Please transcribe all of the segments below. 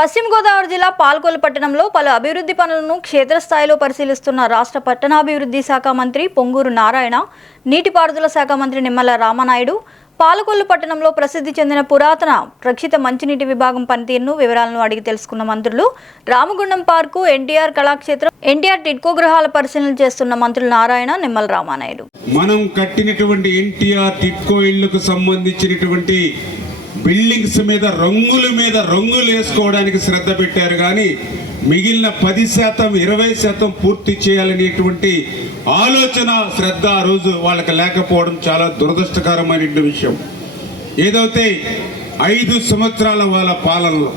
పశ్చిమ గోదావరి జిల్లా పాల్కొల్లు పట్టణంలో పలు అభివృద్ధి పనులను క్షేత్రస్థాయిలో పరిశీలిస్తున్న రాష్ట్ర పట్టణాభివృద్ధి శాఖ మంత్రి పొంగూరు నారాయణ నీటిపారుదల శాఖ మంత్రి నిమ్మల రామనాయుడు పాలకొల్లు పట్టణంలో ప్రసిద్ధి చెందిన పురాతన రక్షిత మంచినీటి విభాగం పనితీరును వివరాలను అడిగి తెలుసుకున్న మంత్రులు Ramagundam park NTR Kalakshetram NTR TIDCO గృహాల పరిశీలన చేస్తున్న మంత్రులు నారాయణ నిమ్మల రామానాయుడు. మనం కట్టినటువంటి ఎన్టీఆర్ టిడ్కో ఇళ్ళకు సంబంధించినటువంటి బిల్డింగ్స్ మీద రంగుల మీద రంగులు వేసుకోవడానికి శ్రద్ధ పెట్టారు కానీ మిగిలిన పది శాతం ఇరవై శాతం పూర్తి చేయాలనేటువంటి ఆలోచన శ్రద్ధ ఆ రోజు వాళ్ళకి లేకపోవడం చాలా దురదృష్టకరమైన విషయం. ఏదైతే ఐదు సంవత్సరాల వాళ్ళ పాలనలో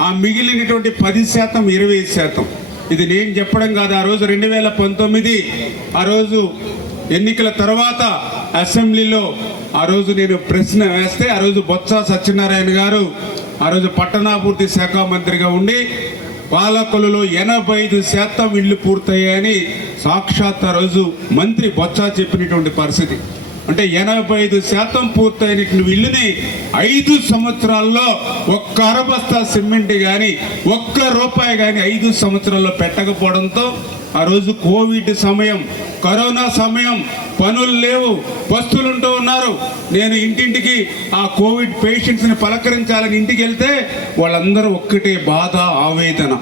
ఆ మిగిలినటువంటి పది శాతం ఇరవై శాతం ఇది నేను చెప్పడం కాదు ఆ రోజు రెండు వేల పంతొమ్మిది ఆ రోజు ఎన్నికల తర్వాత అసెంబ్లీలో ఆ రోజు నేను ప్రశ్న వేస్తే ఆ రోజు బొత్స సత్యనారాయణ గారు ఆ రోజు పట్టణాభివృద్ధి శాఖ మంత్రిగా ఉండి పాలకులలో ఎనభై ఐదు శాతం ఇళ్ళు పూర్తయ్యాయని సాక్షాత్ ఆ రోజు మంత్రి బొత్స చెప్పినటువంటి పరిస్థితి. అంటే ఎనభై ఐదు శాతం పూర్తయిన ఇల్లుని ఐదు సంవత్సరాల్లో ఒక్క అరబస్తా సిమెంట్ కానీ ఒక్క రూపాయి కానీ ఐదు సంవత్సరాల్లో పెట్టకపోవడంతో ఆ రోజు కోవిడ్ సమయం కరోనా సమయం పనులు లేవు పస్తులుంటూ ఉన్నారు. నేను ఇంటింటికి ఆ కోవిడ్ పేషెంట్స్ని పలకరించాలని ఇంటికి వెళ్తే వాళ్ళందరూ ఒక్కటే బాధ ఆవేదన.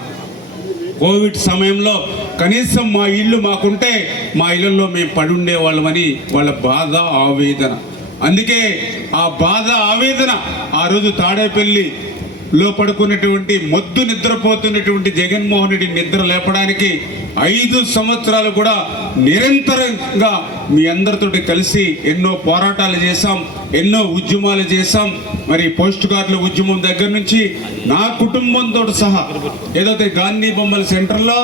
కోవిడ్ సమయంలో కనీసం మా ఇల్లు మాకుంటే మా ఇళ్ళల్లో మేము పడుండే వాళ్ళమని వాళ్ళ బాధ ఆవేదన. అందుకే ఆ బాధ ఆవేదన ఆ రోజు తాడేపల్లి లో పడుకున్నటువంటి మొద్దు నిద్రపోతున్నటువంటి జగన్మోహన్ రెడ్డి నిద్ర లేపడానికి ఐదు సంవత్సరాలు కూడా నిరంతరంగా మీ అందరితోటి కలిసి ఎన్నో పోరాటాలు చేశాం ఎన్నో ఉద్యమాలు చేశాం. మరి పోస్ట్ కార్డుల ఉద్యమం దగ్గర నుంచి నా కుటుంబంతో సహా ఏదైతే గాంధీ బొమ్మల సెంటర్లో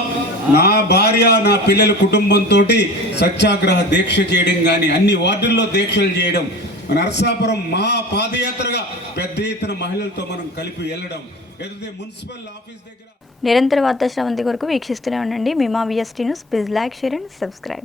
నా భార్య నా పిల్లల కుటుంబంతో సత్యాగ్రహ దీక్ష చేయడం కానీ అన్ని వార్డుల్లో దీక్షలు చేయడం నరసాపురం మా పాదయాత్రగా పెద్ద ఎత్తున మహిళలతో మనం కలిపి వెళ్ళడం. ఎదుటి మున్సిపల్ ఆఫీస్ దగ్గర. నిరంతర వార్తా శ్రవంతి కొరకు వీక్షిస్తూనే ఉండండి. మీ మా VST news please like share and subscribe